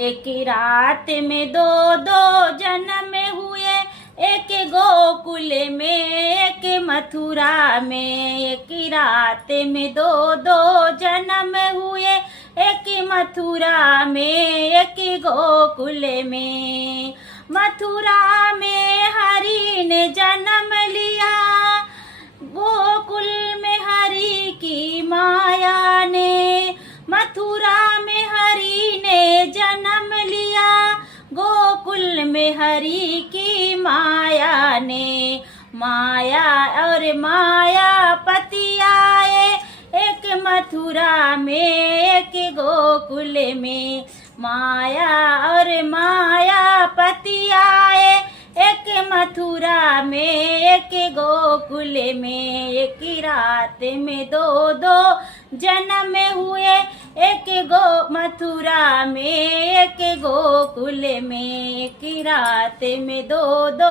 एक रात में दो दो जन्म हुए, एक गोकुल में एक मथुरा में। एक रात में दो दो जन्म हुए, एक मथुरा में एक गोकुल में। मथुरा में हरि ने जन्म लिया, गोकुल में हरि की माया ने। मथुरा में हरि ने जन्म लिया, गोकुल में हरि की माया ने। माया और माया पति आए, एक मथुरा में एक गोकुल में। माया और माया पति आए, एक मथुरा में एक गोकुल में। एक रात में दो दो जन्म हुए, एक मथुरा में एक गोकुल में। एक रात में दो दो